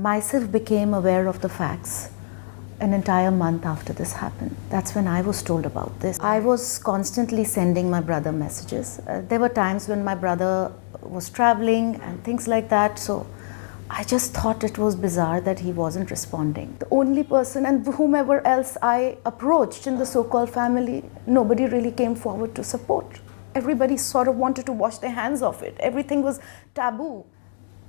myself became aware of the facts an entire month after this happened. That's when I was told about this. I was constantly sending my brother messages. There were times when my brother was traveling and things like that, so I just thought it was bizarre that he wasn't responding. The only person and whomever else I approached in the so-called family, nobody really came forward to support. Everybody sort of wanted to wash their hands off it. Everything was taboo.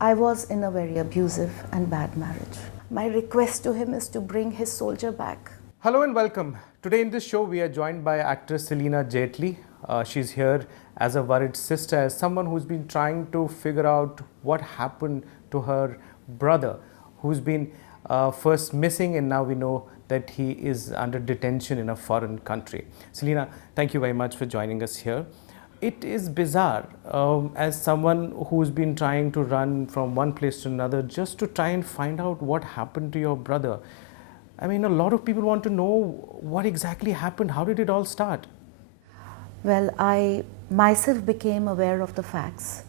I was in a very abusive and bad marriage. My request to him is to bring his soldier back. Hello and welcome. Today in this show we are joined by actress Celina Jaitly. She's here as a worried sister, as someone who's been trying to figure out what happened to her brother, who's been first missing, and now we know that he is under detention in a foreign country. Celina, thank you very much for joining us here. It is bizarre, as someone who's been trying to run from one place to another just to try and find out what happened to your brother. I mean, a lot of people want to know what exactly happened. How did it all start? Well, I myself became aware of the facts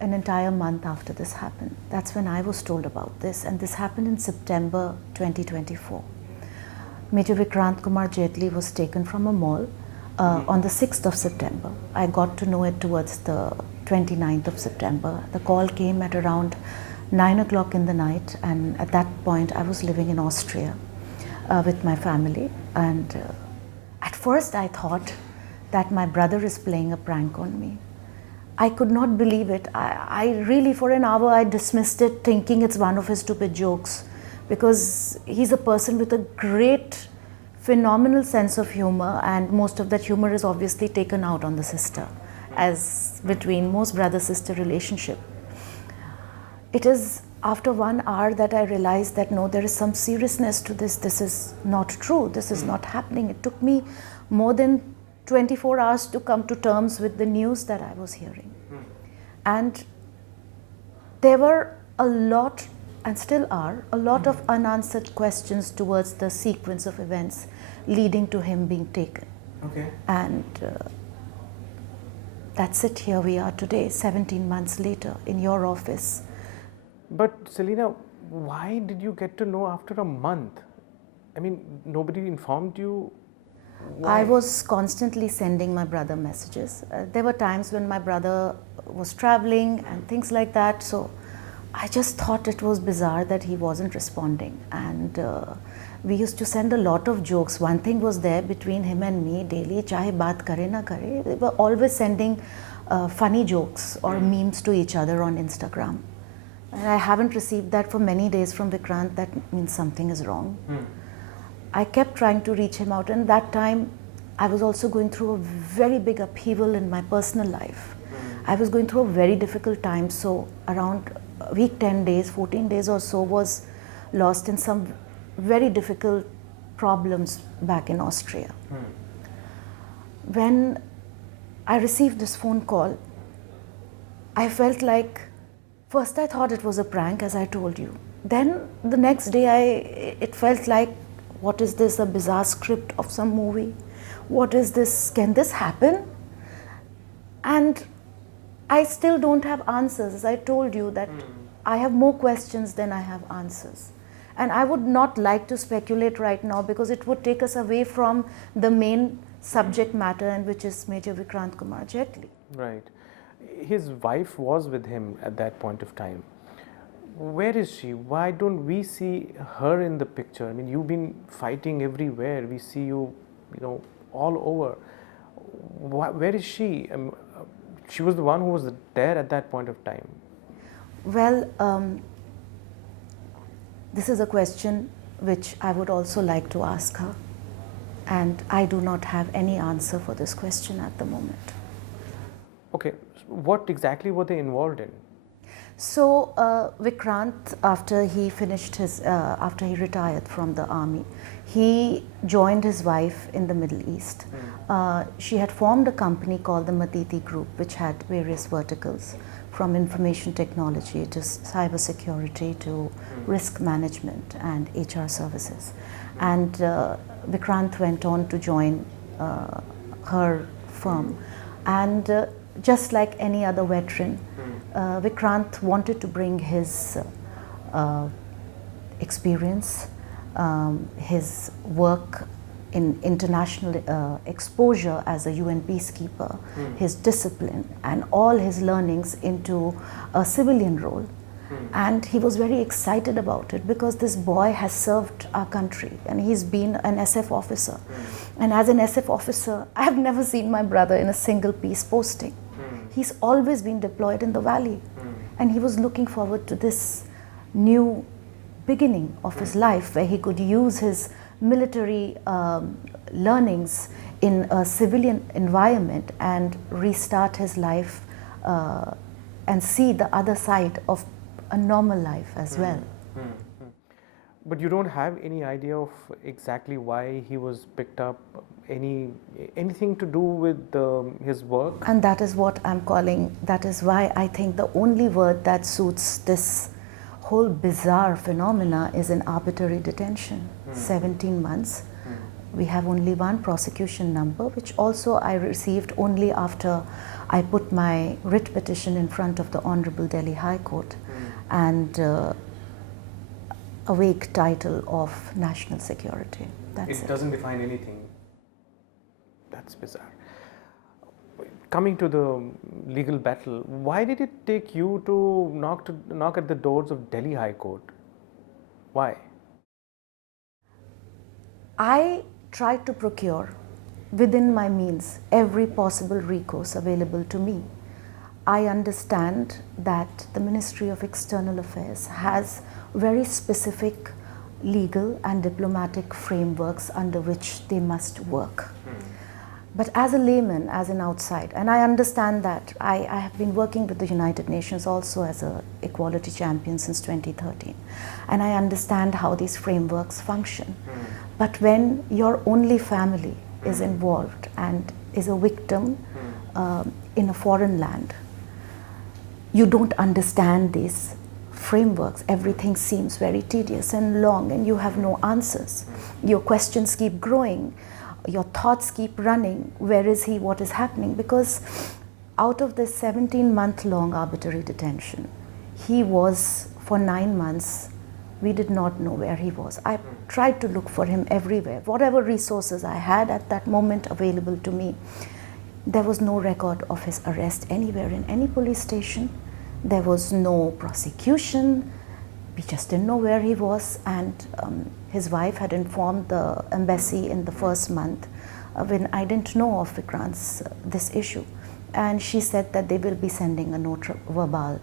an entire month after this happened. That's when I was told about this, and this happened in September 2024. Major Vikrant Kumar Jaitly was taken from a mall on the 6th of September. I got to know it towards the 29th of September. The call came at around 9 o'clock in the night, and at that point I was living in Austria with my family. And at first I thought that my brother is playing a prank on me. I could not believe it. I really, for an hour, I dismissed it, thinking it's one of his stupid jokes, because he's a person with a great, phenomenal sense of humor, and most of that humor is obviously taken out on the sister, as between most brother-sister relationship. It is after 1 hour that I realized that no, there is some seriousness to this. This is not true. This is not happening. It took me more than 24 hours to come to terms with the news that I was hearing. And there were a lot, and still are, a lot of unanswered questions towards the sequence of events leading to him being taken. Okay. And that's it. Here we are today, 17 months later, in your office. But Celina, why did you get to know after a month? I mean, nobody informed you? Why? I was constantly sending my brother messages. There were times when my brother was traveling and things like that, so I just thought it was bizarre that he wasn't responding. And we used to send a lot of jokes. One thing was there between him and me daily, chahe baat kare na kare. We were always sending funny jokes or memes to each other on Instagram. And I haven't received that for many days from Vikrant. That means something is wrong. I kept trying to reach him out, and that time I was also going through a very big upheaval in my personal life. I was going through a very difficult time, so around a week, 10 days, 14 days or so was lost in some very difficult problems back in Austria. When I received this phone call, I felt like, first I thought it was a prank, as I told you. Then the next day it felt like, what is this, a bizarre script of some movie? What is this? Can this happen? And I still don't have answers. As I told you that I have more questions than I have answers. And I would not like to speculate right now, because it would take us away from the main subject matter, and which is Major Vikrant Kumar Jaitly. Right. His wife was with him at that point of time. Where is she? Why don't we see her in the picture? I mean, you've been fighting everywhere. We see you, all over. Where is she? She was the one who was there at that point of time. Well, this is a question which I would also like to ask her. And I do not have any answer for this question at the moment. Okay, what exactly were they involved in? So Vikrant, after he finished his, after he retired from the army, he joined his wife in the Middle East. She had formed a company called the Matiti Group, which had various verticals, from information technology to cyber security to risk management and HR services. And Vikrant went on to join her firm. And just like any other veteran, Vikrant wanted to bring his experience, his work in international exposure as a UN peacekeeper, his discipline and all his learnings into a civilian role. And he was very excited about it because this boy has served our country and he's been an SF officer. And as an SF officer, I have never seen my brother in a single peace posting. He's always been deployed in the valley. And he was looking forward to this new beginning of his life where he could use his military learnings in a civilian environment and restart his life and see the other side of a normal life as well. But you don't have any idea of exactly why he was picked up, anything to do with his work? And that is what I'm calling, that is why I think the only word that suits this whole bizarre phenomena is an arbitrary detention. 17 months. We have only one prosecution number, which also I received only after I put my writ petition in front of the Honorable Delhi High Court and a vague title of national security. That's it. It doesn't define anything. That's bizarre. Coming to the legal battle, why did it take you to knock at the doors of Delhi High Court? Why? I tried to procure within my means every possible recourse available to me. I understand that the Ministry of External Affairs has very specific legal and diplomatic frameworks under which they must work. But as a layman, as an outside, and I understand that I have been working with the United Nations also as an equality champion since 2013, and I understand how these frameworks function. But when your only family is involved and is a victim in a foreign land, you don't understand these frameworks. Everything seems very tedious and long and you have no answers. Your questions keep growing. Your thoughts keep running. Where is he? What is happening? Because out of this 17-month-long arbitrary detention, he was for 9 months, we did not know where he was. I tried to look for him everywhere. Whatever resources I had at that moment available to me, there was no record of his arrest anywhere in any police station. There was no prosecution. We just didn't know where he was, and his wife had informed the embassy in the first month when I didn't know of Vikrant's this issue, and she said that they will be sending a note verbal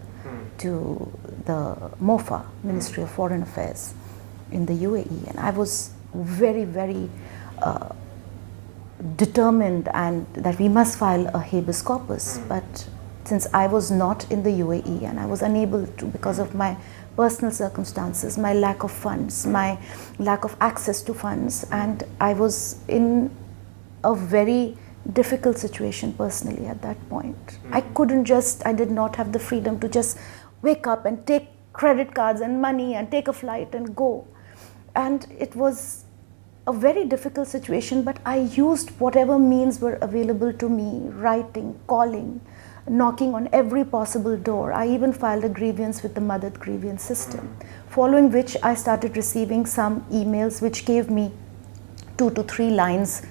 to the MOFA, Ministry of Foreign Affairs in the UAE, and I was very, very determined and that we must file a habeas corpus, but since I was not in the UAE and I was unable to because of my personal circumstances, my lack of funds, my lack of access to funds, and I was in a very difficult situation personally at that point. I did not have the freedom to just wake up and take credit cards and money and take a flight and go. And it was a very difficult situation, but I used whatever means were available to me, writing, calling, knocking on every possible door. I even filed a grievance with the Madad grievance system, following which I started receiving some emails which gave me 2 to 3 lines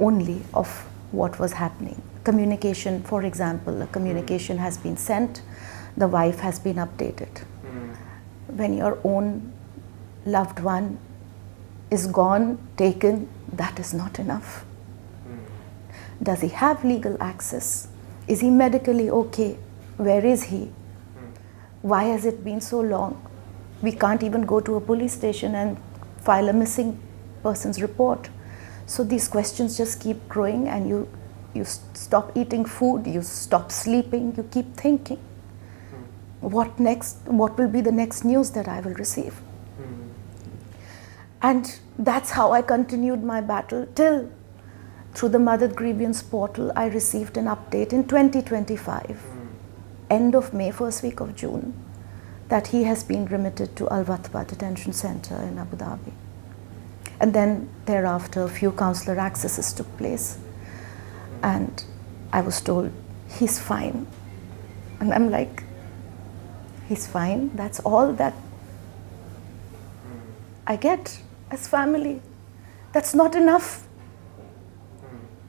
only of what was happening. Communication, for example, a communication has been sent, the wife has been updated. When your own loved one is gone, taken, that is not enough. Does he have legal access? Is he medically okay? Where is he? Why has it been so long? We can't even go to a police station and file a missing person's report. So these questions just keep growing, and you stop eating food, you stop sleeping, you keep thinking, what next? What will be the next news that I will receive? And that's how I continued my battle till, through the Madad grievance portal, I received an update in 2025, end of May, first week of June, that he has been remitted to Al Watba Detention Center in Abu Dhabi. And then thereafter, a few consular accesses took place, and I was told, he's fine. And I'm like, he's fine? That's all that? I get as family. That's not enough.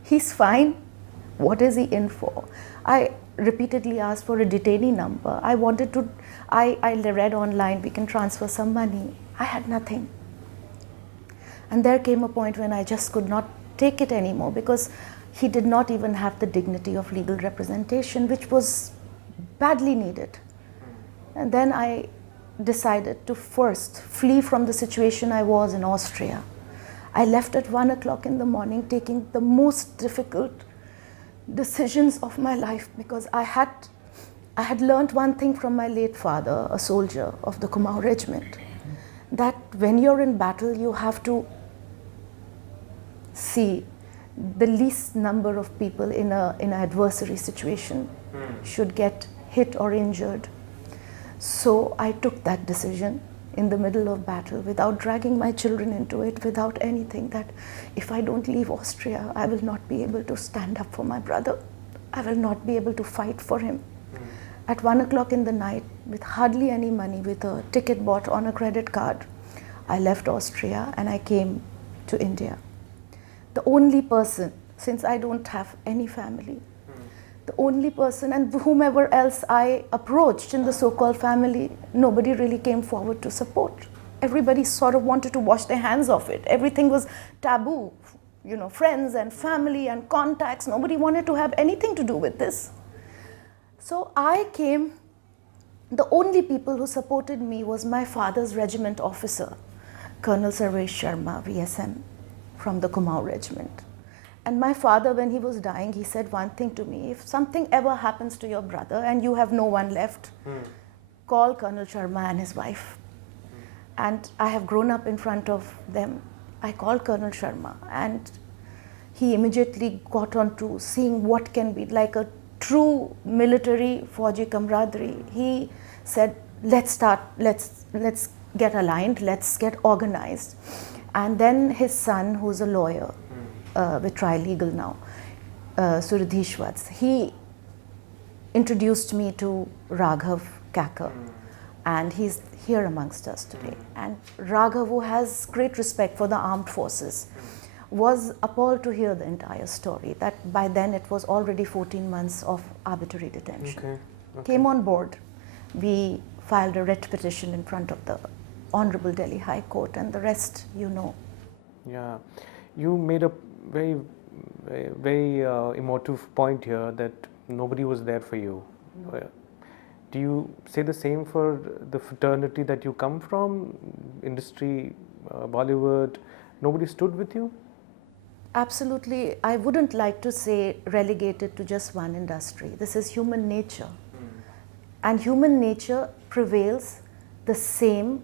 He's fine. What is he in for? I repeatedly asked for a detainee number. I read online, we can transfer some money. I had nothing. And there came a point when I just could not take it anymore, because he did not even have the dignity of legal representation, which was badly needed. And then I decided to first flee from the situation I was in Austria. I left at 1 o'clock in the morning, taking the most difficult decisions of my life, because I had learned one thing from my late father, a soldier of the Kumar regiment, that when you're in battle, you have to see the least number of people in an adversary situation should get hit or injured. So I took that decision in the middle of battle, without dragging my children into it, without anything, that if I don't leave Austria, I will not be able to stand up for my brother. I will not be able to fight for him. At 1 o'clock in the night, with hardly any money, with a ticket bought on a credit card, I left Austria and I came to India. The only person, since I don't have any family, the only person, and whomever else I approached in the so-called family, nobody really came forward to support. Everybody sort of wanted to wash their hands of it. Everything was taboo, you know, friends and family and contacts. Nobody wanted to have anything to do with this. So I came. The only people who supported me was my father's regiment officer, Colonel Sarvesh Sharma, VSM, from the Kumar regiment. And my father, when he was dying, he said one thing to me: if something ever happens to your brother and you have no one left, call Colonel Sharma and his wife. And I have grown up in front of them. I called Colonel Sharma, and he immediately got on to seeing what can be like a true military Fauji camaraderie. He said, let's get aligned, let's get organized. And then his son, who's a lawyer, with trilegal now, Suradhish Vats, he introduced me to Raghav Kakar, and he's here amongst us today. And Raghav, who has great respect for the armed forces, was appalled to hear the entire story, that by then it was already 14 months of arbitrary detention. Came on board. We filed a writ petition in front of the Honorable Delhi High Court, and the rest you know. Yeah, you made a very emotive point here, that nobody was there for you. Do you say the same for the fraternity that you come from, industry, Bollywood? Nobody stood with you? Absolutely. I wouldn't like to say relegated to just one industry. This is human nature. And human nature prevails the same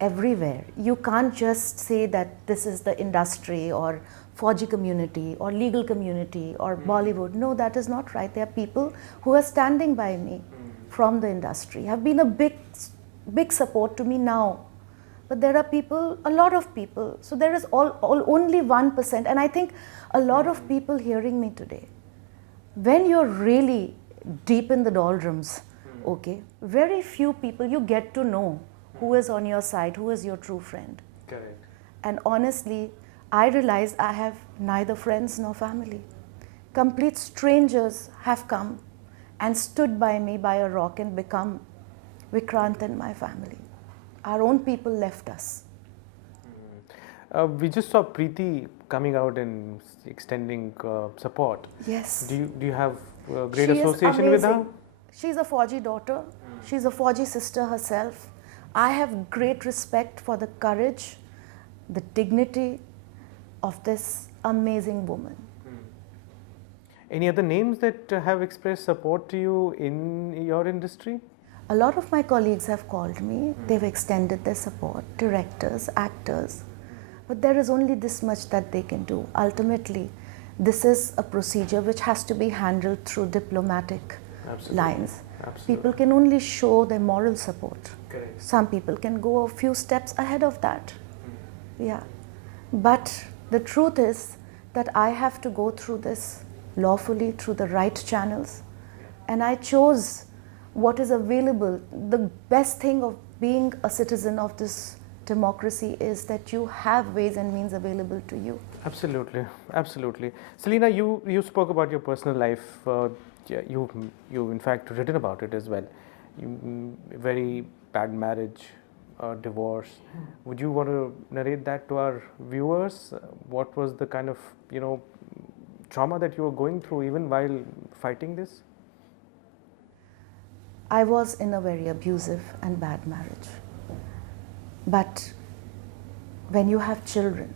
everywhere. You can't just say that this is the industry or Fauji community or legal community or Bollywood. No, that is not right. There are people who are standing by me from the industry, have been a big support to me now. But there are people, a lot of people. So there is only 1%. And I think a lot of people hearing me today, when you're really deep in the doldrums, okay, very few people you get to know who is on your side, who is your true friend. Correct. And honestly, I realized I have neither friends nor family. Complete strangers have come and stood by me by a rock and become Vikrant and my family. Our own people left us. We just saw Preeti coming out and extending support. Yes. Do you have great She association with her? She's a Fauji daughter. She's a Fauji sister herself. I have great respect for the courage, the dignity of this amazing woman. Any other names that have expressed support to you in your industry? A lot of my colleagues have called me. They've extended their support, directors, actors. But there is only this much that they can do. Ultimately, this is a procedure which has to be handled through diplomatic lines. Absolutely. People can only show their moral support. Correct. Some people can go a few steps ahead of that. Yeah. But the truth is that I have to go through this lawfully, through the right channels. And I chose what is available. The best thing of being a citizen of this democracy is that you have ways and means available to you. Absolutely, absolutely. Celina, you spoke about your personal life. Yeah, you in fact written about it as well. Very bad marriage, divorce. Would you want to narrate that to our viewers? What was the kind of trauma that you were going through even while fighting this? I was in a very abusive and bad marriage. But when you have children,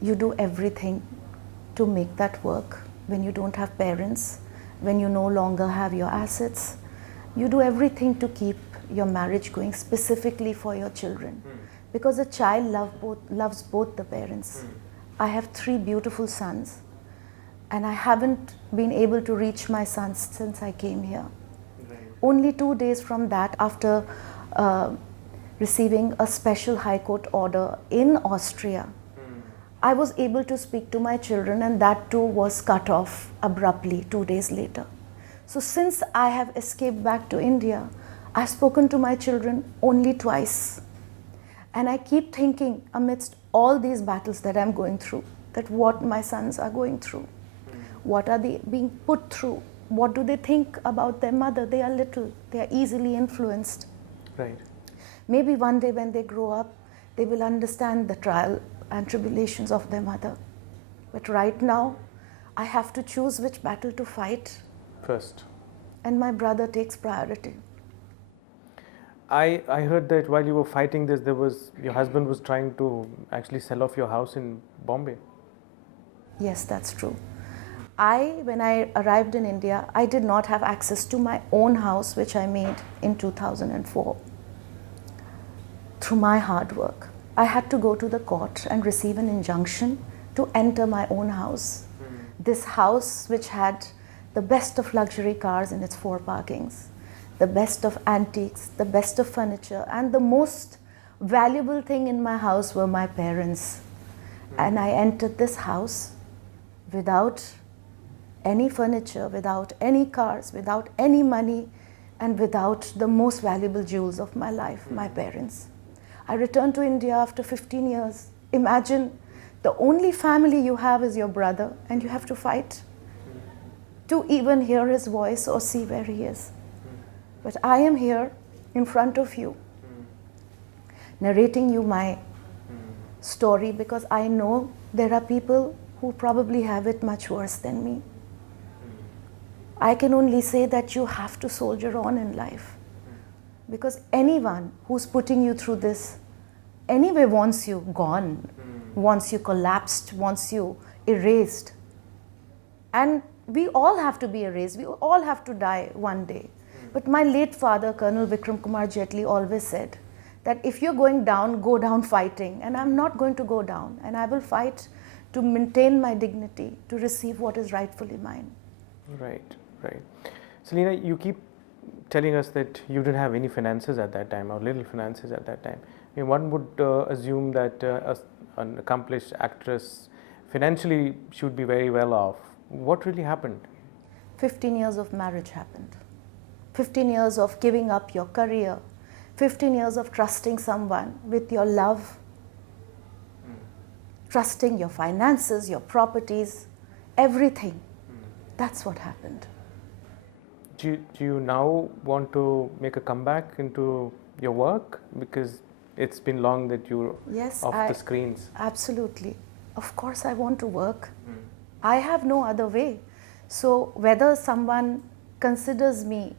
you do everything to make that work. When you don't have parents, when you no longer have your assets, you do everything to keep your marriage going, specifically for your children. Because a child loves both the parents. I have 3 beautiful sons, and I haven't been able to reach my sons since I came here. Only 2 days from that, after receiving a special High Court order in Austria, I was able to speak to my children, and that too was cut off abruptly 2 days later. So since I have escaped back to India, I've spoken to my children only twice. And I keep thinking, amidst all these battles that I'm going through, that what my sons are going through. What are they being put through? What do they think about their mother? They are little, they are easily influenced. Right. Maybe one day when they grow up, they will understand the trial and tribulations of their mother. But right now, I have to choose which battle to fight. First. And my brother takes priority. I heard that while you were fighting this, your husband was trying to actually sell off your house in Bombay. Yes, that's true. When I arrived in India, I did not have access to my own house, which I made in 2004 through my hard work. I had to go to the court and receive an injunction to enter my own house. This house, which had the best of luxury cars in its 4 parkings, the best of antiques, the best of furniture, and the most valuable thing in my house were my parents. And I entered this house without any furniture, without any cars, without any money, and without the most valuable jewels of my life, my parents. I returned to India after 15 years. Imagine the only family you have is your brother, and you have to fight to even hear his voice or see where he is. But I am here in front of you, narrating you my story, because I know there are people who probably have it much worse than me. I can only say that you have to soldier on in life, because anyone who's putting you through this anyway wants you gone, wants you collapsed, wants you erased. And we all have to be erased, we all have to die one day. But my late father, Colonel Vikrant Kumar Jaitly, always said that if you're going down, go down fighting. And I'm not going to go down, and I will fight to maintain my dignity, to receive what is rightfully mine. Right, right. Celina, you keep telling us that you didn't have any finances at that time, or little finances at that time. I mean, one would assume that an accomplished actress financially should be very well off. What really happened? 15 years of marriage happened. 15 years of giving up your career. 15 years of trusting someone with your love. Trusting your finances, your properties, everything. That's what happened. Do you now want to make a comeback into your work? Because it's been long that you're off the screens. Absolutely. Of course I want to work. I have no other way. So whether someone considers me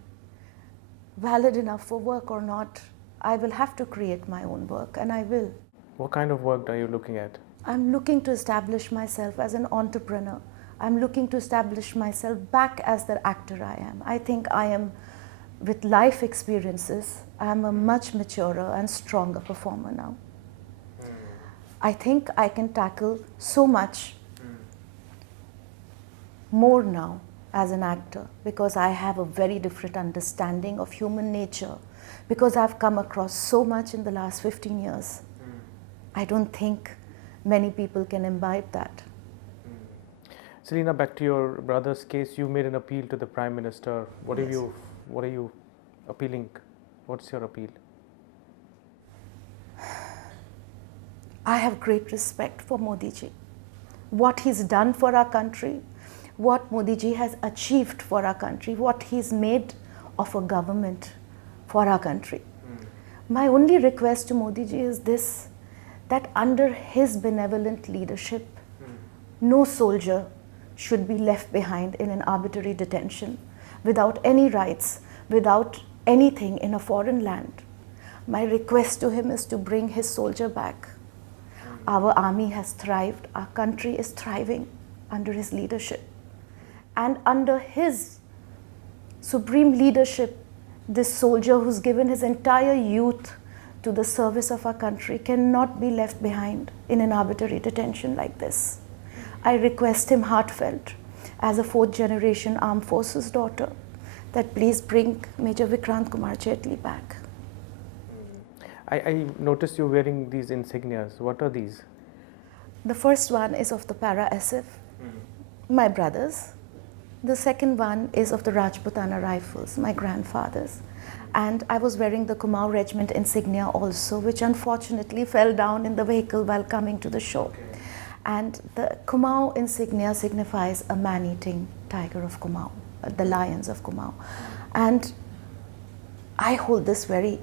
valid enough for work or not, I will have to create my own work, and I will. What kind of work are you looking at? I'm looking to establish myself as an entrepreneur. I'm looking to establish myself back as the actor I am. I think I am, with life experiences, I am a much maturer and stronger performer now. I think I can tackle so much more now as an actor, because I have a very different understanding of human nature, because I've come across so much in the last 15 years. I don't think many people can imbibe that. Celina, back to your brother's case, you made an appeal to the Prime Minister. What are you appealing? What's your appeal? I have great respect for Modi ji. What he's done for our country, what Modi ji has achieved for our country, what he's made of a government for our country. My only request to Modi ji is this, that under his benevolent leadership, no soldier should be left behind in an arbitrary detention without any rights, without anything in a foreign land. My request to him is to bring his soldier back. Our army has thrived, our country is thriving under his leadership. And under his supreme leadership, this soldier who's given his entire youth to the service of our country cannot be left behind in an arbitrary detention like this. I request him heartfelt, as a fourth generation armed forces daughter, that please bring Major Vikrant Kumar Jaitly back. I noticed you wearing these insignias. What are these? The first one is of the Para SF, my brothers. The second one is of the Rajputana Rifles, my grandfathers. And I was wearing the Kumaon Regiment insignia also, which unfortunately fell down in the vehicle while coming to the show. And the Kumaon insignia signifies a man-eating tiger of Kumaon, the lions of Kumaon. And I hold this very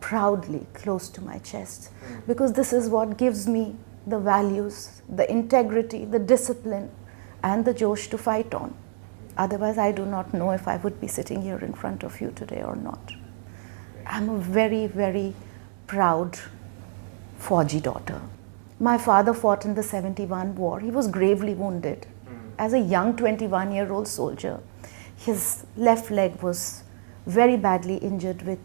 proudly close to my chest, because this is what gives me the values, the integrity, the discipline, and the josh to fight on. Otherwise, I do not know if I would be sitting here in front of you today or not. I'm a very, very proud Fauji daughter. My father fought in the 71 war. He was gravely wounded. As a young 21-year-old soldier, his left leg was very badly injured with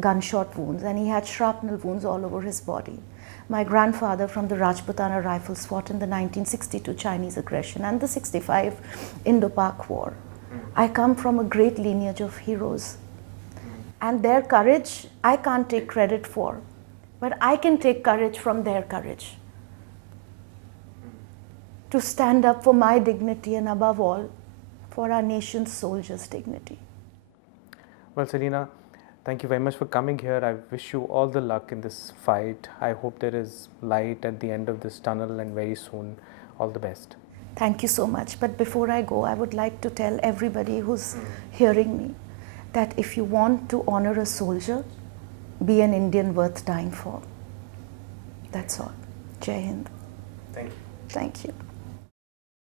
gunshot wounds, and he had shrapnel wounds all over his body. My grandfather from the Rajputana Rifles fought in the 1962 Chinese aggression and the 65 Indo-Pak War. I come from a great lineage of heroes, and their courage I can't take credit for, but I can take courage from their courage to stand up for my dignity and above all for our nation's soldiers' dignity. Well, Celina, thank you very much for coming here. I wish you all the luck in this fight. I hope there is light at the end of this tunnel, and very soon. All the best. Thank you so much. But before I go, I would like to tell everybody who's hearing me that if you want to honor a soldier, be an Indian worth dying for. That's all. Jai Hind. Thank you. Thank you.